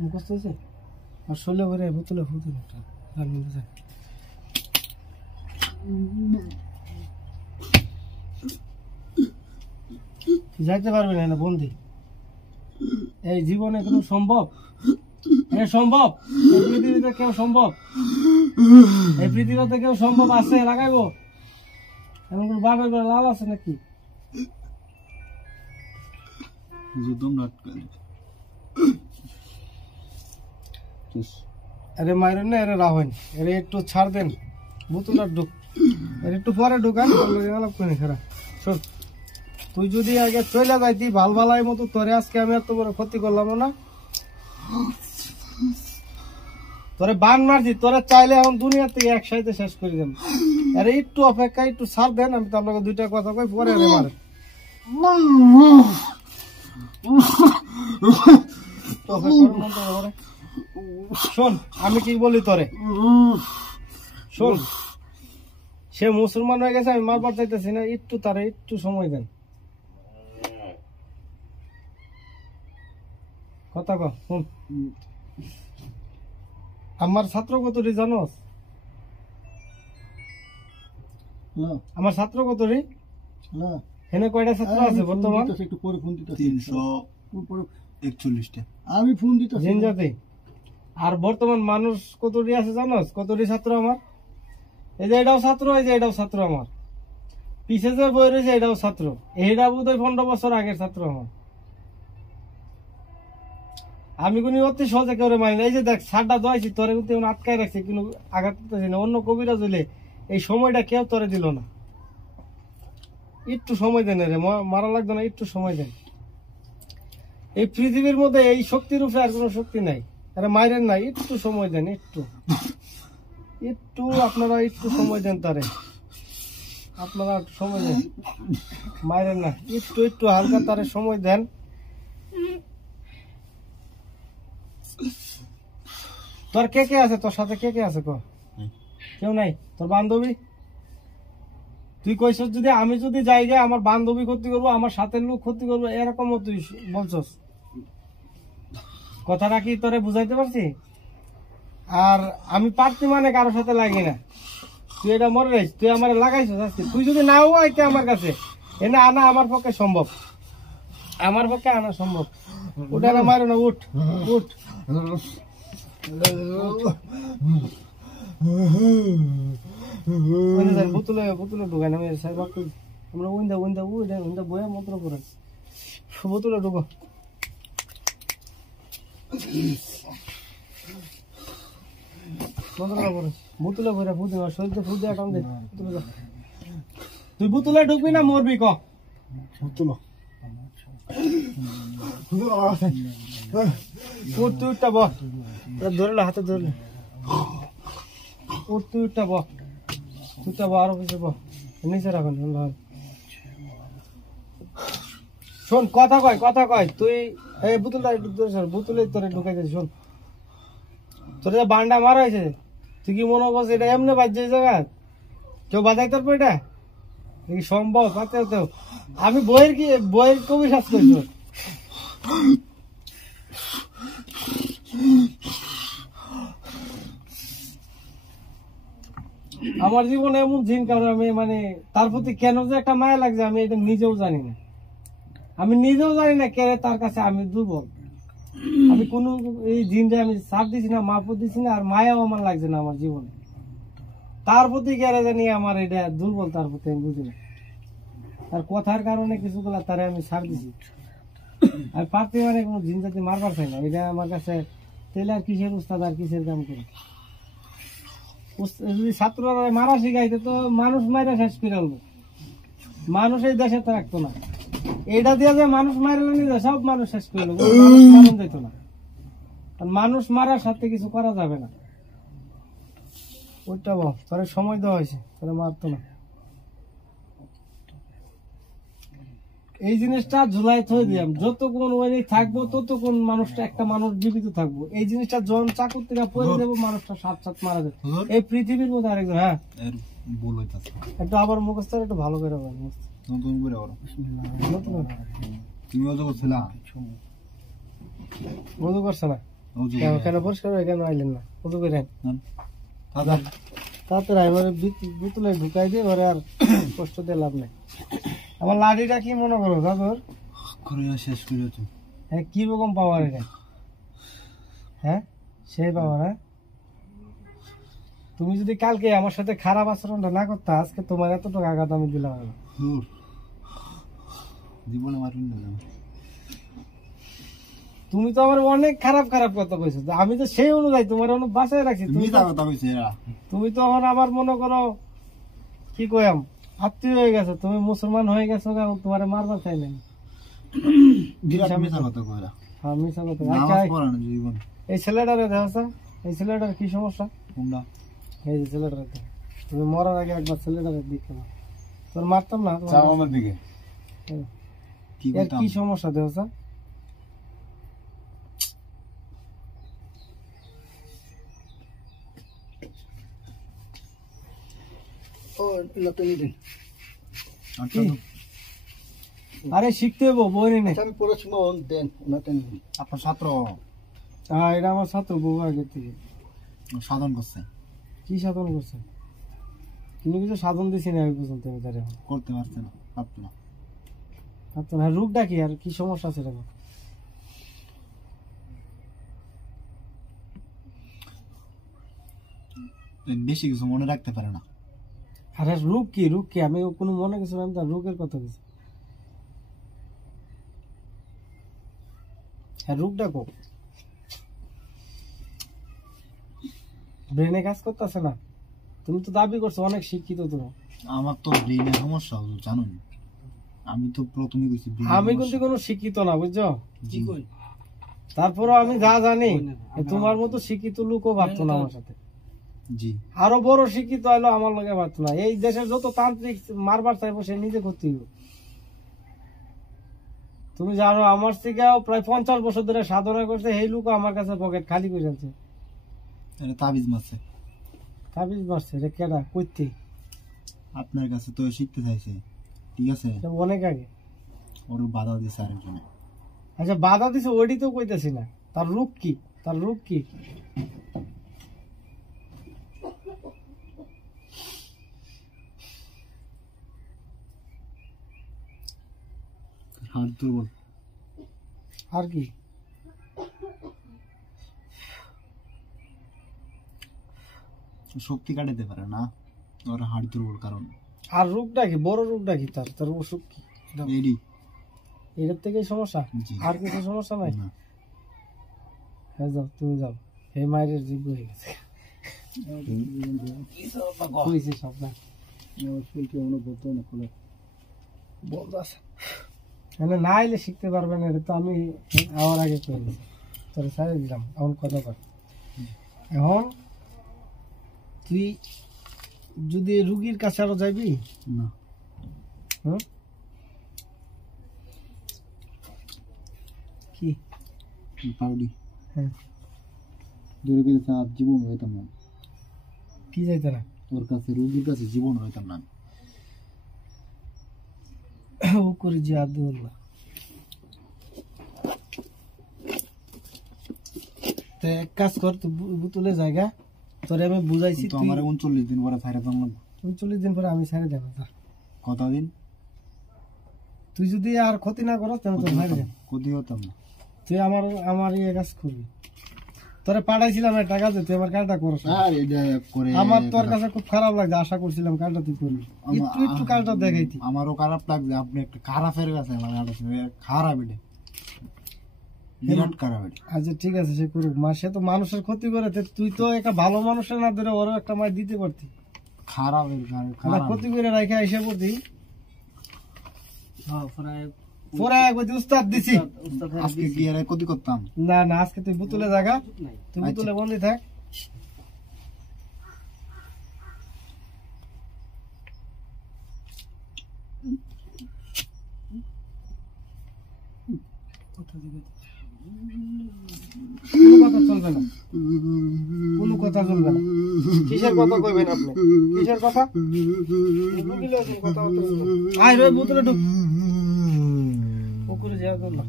মুখস্থ হয়েছে আর 16 ভরে বোতলে ফুতুন যাইতে পারবে না বন্দি এই জীবনে কোনো সম্ভব সম্ভব এই পৃথিবীতে কেউ সম্ভব এই পৃথিবীতে কেউ সম্ভব আছে লাগাইবো এমন কোন বাপের বেলা লাল আছে নাকি আরে মাইরেন না এরা রাহেন এরা একটু ছাড় দেন বোতলটা ঢুক এর একটু পরে ঢুকান আলাপ করে খারাপ শোন তুই যদি আগে চলে যাইতি ভাল ভালাই মতো তোরে আজকে আমি এত বড় ক্ষতি করলাম না তোরে বান মারছি তোরা চাইলে এখন দুনিয়া থেকে একসাথে শেষ করে দেন আরে একটু অপেক্ষা একটু ছাড় দেন আমি তো আপনাকে দুইটা কথা কই পরে মারে শোন আমি কি বলি তোরে শোন সে মুসলমান হয়ে গেছে আমি মারবার চাইতেছি না একটু তারে একটু সময় দেন কথা কো শুন আমার ছাত্র কতটি জানোস আমার ছাত্র কতটি এখানে কয়টা ছাত্র আছে বর্তমান একটু পরে ফোন দিতে 341টা আমি ফোন দিতে জিনজাতে আর বর্তমান মানুষ কতটি আছে জানোস কতটি ছাত্র আমার এই যে এটাও ছাত্র এই যে এটাও ছাত্র আমার পিছে যে বই রয়েছে এটাও ছাত্র এইটা বোধহয় 15 বছর আগের ছাত্র আমার আমি কোন অতি সহজে কেউ মানি না এই যে দেখ ছাড়টা দোয়াইছি তোরে কিন্তু আটকায় রাখছে কিন্তু আঘাত করতেছি না অন্য কবিরা হইলে এই সময়টা কেউ তোরে দিল না একটু সময় দেন রে মারা লাগবে না একটু সময় দেন এই পৃথিবীর মধ্যে এই শক্তির উপরে আর কোনো শক্তি নাই আরে মাইরেন না একটু সময় দেন একটু একটু আপনারা একটু সময় দেন তারে আপনারা সময় দেন মাইরেন না একটু একটু হালকা তারে সময় দেন তোর কে কে আছে তোর সাথে কে কে আছে কো কেউ নাই তোর বান্ধবী তুই কইছস যদি আমি যদি যাই গে আমার বান্ধবী ক্ষতি করবো আমার সাথে লোক ক্ষতি করবো এরকম তুই বলছস কথাটা কি তোরে বুঝাইতে পারছি আর আমি পারতি মানে কারোর সাথে লাগি না তুই এটা মরে রাখিস তুই আমার লাগাইছস আজকে তুই যদি নাও আইতে আমার কাছে এনে আনা আমার পক্ষে সম্ভব আমার পক্ষে আনা সম্ভব ওটা মারো না উঠ উঠ বোতলে বোতলে ঢুকাই না আমরা উইন্দা উইন্দা উইন্দা উইন্দা বইয়া মন্ত্র করে বোতলে ঢুকো বোতলে ভরে ফুটে শরীরতে ফুট দেওয়া টান দে তুই বোতলে ঢুকবি না মরবি ক বোতল তুই উঠটা বহ ধরলে হাতে ধরলে উঠ তুই উঠটা বহ তুইটা বহ আরো কিছু বহ নিচে রাখুন শোন কথা কয় তুই এই বোতলটা বোতলে তোরে ঢুকাই দিস শোন তোর যে বান্ডা মারা হয়েছে তুই কি মনে করছিস এটা এমনি বাজছে জায়গা কেউ বাজাই তোর এটা সম্ভব আমি বইয়ের কবি শাস্ত্র আমার জীবনে এমন জিন কারণ আমি মানে তার প্রতি কেন যে একটা মায়া লাগছে আমি এটা নিজেও জানি না কে তার কাছে আমি দুর্বল আমি কোন এই জিনটা আমি সাপ দিছি না মাপও দিছি না আর মায়াও আমার লাগছে না আমার জীবনে তার প্রতি কে জানি আমার এটা দুর্বল তার প্রতি আমি বুঝি না তার কথার কারণে কিছু গুলা তারে আমি ছাড় দিছি আর পারতে মানে কোনো জিন জাতি মারবার চাই না এটা আমার কাছে তেলে আর কিসের উস্তাদ আর কিসের কাম করে যদি ছাত্ররা মারা শিখাইতে তো মানুষ মাইরা শেষ করে আনবো মানুষ এই দেশে তো রাখতো না এটা দিয়ে যে মানুষ মারলে নিয়ে সব মানুষ শেষ করে নেবো মানুষ যেত না মানুষ মারার সাথে কিছু করা যাবে না ওইটা বল তোরে সময় দেওয়া হয়েছে তোরে মারতো না এই জিনিসটা ঝুলাই থই দিলাম যতক্ষণ ওই থাকবো ততক্ষণ মানুষটা একটা মানুষ জীবিত থাকবো এই জিনিসটা যখন চাকুর থেকে পড়ে দেবো মানুষটা সাত সাত মারা যাবে এই পৃথিবীর মধ্যে আরেকজন হ্যাঁ একটু আবার মুখস্থ একটু ভালো করে ওযু করছ না কেন পরিষ্কার হয়ে কেন আইলেন না ওযু করেন দাদা তাড়াতাড়ি আমার বোতলে ঢুকাই দিয়ে ওরে আর কষ্ট দিয়ে লাভ নাই আমার লাঠিটা কি মনে করো দাদুর করে শেষ করে তো হ্যাঁ কি রকম পাওয়ার এটা হ্যাঁ সেই পাওয়ার হ্যাঁ তুমি যদি কালকে আমার সাথে খারাপ আচরণটা না করতে আজকে তোমার এতটুকু আঘাত আমি দিলাম জীবনে মারুন না তুমি তো আমার অনেক খারাপ খারাপ কথা কইছো আমি তো সেই অনুযায়ী তোমার বাসায় রাখছি তুমি তো আমার মনে করো কি কইম আত্মীয় হয়ে গেছো তুমি মুসলমান হয়ে গেছো তোমার মারবার চাই নাই হ্যাঁ মিশা কথা এই ছেলেটারে দেখো এই ছেলেটার কি সমস্যা এই যে ছেলেটারে তুমি মরার আগে একবার ছেলেটারে দিকে না তোর মারতাম না আমার দিকে কি সমস্যা দেখো আরে শিখতে হবো বই নেই আমি পড়াশোনা দেন আপনার ছাত্র হ্যাঁ এটা আমার ছাত্র বউ আগে থেকে সাধন করছে কি সাধন করছে তুমি কিছু সাধন দিছি না আমি পর্যন্ত করতে পারছে না পারতো না হ্যাঁ রোগটা কি আর কি সমস্যা আছে দেখো বেশি কিছু মনে রাখতে পারে না আরে রোগ কি আমি কোনো মনে কিছু আমি তার রোগের কথা বলছি হ্যাঁ রোগটা কো ব্রেনে কাজ করতেছে না তুমি তো দাবি করছো অনেক শিক্ষিত তুমি আমার তো ব্রেনের সমস্যা জানো আমি তো প্রথমে কইছি আমি কিন্তু কোনো শিক্ষিত না বুঝছো তারপরও আমি যা জানি তোমার মতো শিক্ষিত লোকও পারতো না আমার সাথে জি আরো বড় শিক্ষিত হলো আমার লগে পারতো না এই দেশের যত তান্ত্রিক মারবার চাইবো সে নিজে করতে হইব তুমি জানো আমার থেকেও প্রায় 50 বছর ধরে সাধনা করছে এই লোক আমার কাছে পকেট খালি করে আছে তাবিজ মারছে রে কেডা কইতে আপনার কাছে তো শিখতে চাইছে ঠিক আছে অনেক আগে ওর বাধা দিছে আরেকজনে আচ্ছা বাধা দিছে ওইটি তো কইতাছি না তার রূপ কি হাত দুর্বল আর কি শক্তি কাটাতে পারে না ওর হাত দুর্বল কারণ আর রোগটা কি বড় রোগটা কি তার অসুখ কি এটার থেকে সমস্যা আর কিছু সমস্যা নাই হ্যাঁ যাও তুমি যাও এই মায়ের জীব হয়ে গেছে সব না না এলে শিখতে পারবে না এটা তো আমি আমার আগে করে দিচ্ছি তোর সারে দিলাম এখন কথা বল এখন তুই যদি রুগীর কাছে আরো যাইবি না কি পাউডি হ্যাঁ দূরে গেলে তার জীবন হইতাম না কি যাইতে না ওর কাছে রুগীর কাছে জীবন হইতাম না ও করে যে আদুল্লাহ তো এক কাজ কর তুই বুতুলে জায়গা তোরে আমি বুঝাইছি তো আমার 39 দিন পরে ছাইরা দাম লাগবে 39 দিন পরে আমি ছাইরে দেব কতদিন তুই যদি আর ক্ষতি না করস তাহলে তোর ছাইরে দেব ক্ষতি হতাম না তুই আমার এই কাজ করবি তোরে পাঠাইছিলাম টাকা দে তুই আমার কাজটা করছ আর এটা করে আমার তোর কাছে খুব খারাপ লাগছে আশা করছিলাম কাজটা তুই করবি একটু কাজটা দেখাইতি আমারও খারাপ লাগছে আপনি একটা খারাপের কাছে আমার খারাপ এটা বিরাট খারাপ এটা আচ্ছা ঠিক আছে সে করুক মা সে তো মানুষের ক্ষতি করে তুই তো একটা ভালো মানুষের না ধরে ওরও একটা মাই দিতে পারতি খারাপের ক্ষতি করে রাখে এসে পড়তি পরে উস্তাদ দিছি আজকে কি আর ক্ষতি করতাম না আজকে তুই বোতলে জায়গা তুই বোতলে বন্দি থাক কোনো কথা চলবে না কিসের কথা কইবেন আপনি কিসের কথা আয় রে বোতলে ঢুক পুকুরে যাওয়া করলাম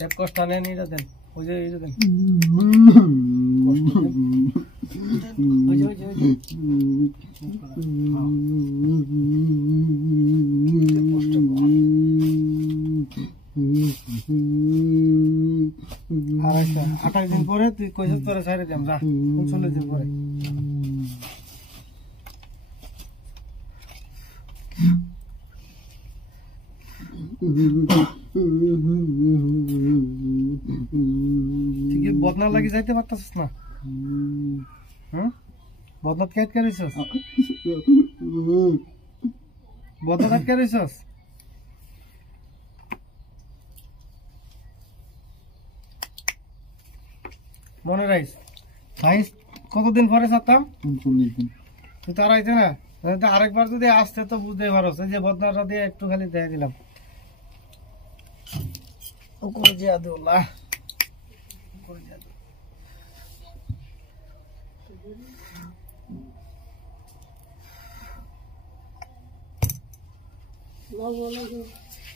ট্যাপ কষ্ট নেন, এটা দেন, ওই যে এটা দেন। ওই যে, ওই যে, ওই যে। আর একটা 28 দিন পরে তুই কইছ তোরে ছাইরে দিম, যা 39 দিন পরে। তুই কি বদনা লাগি যাইতে পারতাছিস না? বদনাত কাইট করিছস? বদনাত করিছস? মনে রাখিস ভাইস, কতদিন পরে ছাড়তাম? 39 দিন। তুই তো আড়াইতে না, আরেকবার যদি আসতে তো বুঝতে পারো যে বদনাটা দিয়ে একটু খালি দেখে দিলাম।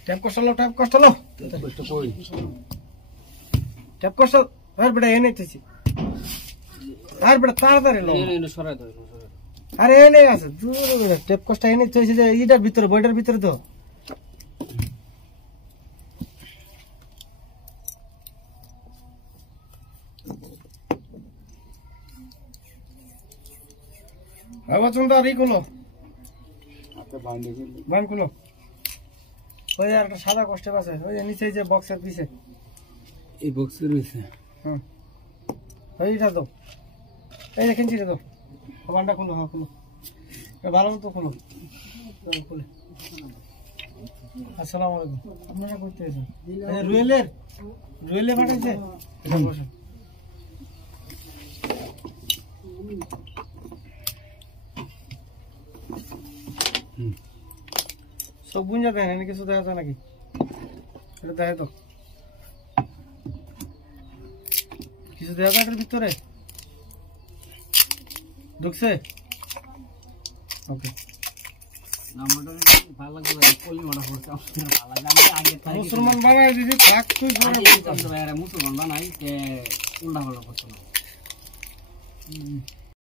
ট্যাপ কষ্ট লো, ট্যাপ কষ্ট লো, ট্যাপ কষ্ট। আর বেটা এনে নিতেছি, আর বেটা তাড়াতাড়ি লো। আরে এনে আছে ট্যাপ কষ্ট এনে তুই যে ইটার ভিতরে, বইটার ভিতরে তো। আবার চলতে আর ই খুলো, বান খুলো। ওই যে একটা সাদা কষ্টেপ আছে, ওই যে নিচে যে বক্সের পিছে, এই বক্সে রয়েছে। হুম, ওইটা তো, এই যে কিনছিটা তো, বানটা খুলো, হ্যাঁ খুলো, ভালো মতো খুলো, খুলে। আসসালামু আলাইকুম, আপনারা করতে এসেছেন? রুয়েলের, রুয়েলে পাঠাইছে, এটা বসেন। সব বুঝা দেন, এনে কিছু দেখা যায় নাকি? এটা দেখে তো, কিছু দেখা যায় এটার ভিতরে? ঢুকছে? ওকে, মুসলমান বানাই দিদি, থাক তুই মুসলমান বানাই উল্টা হলো।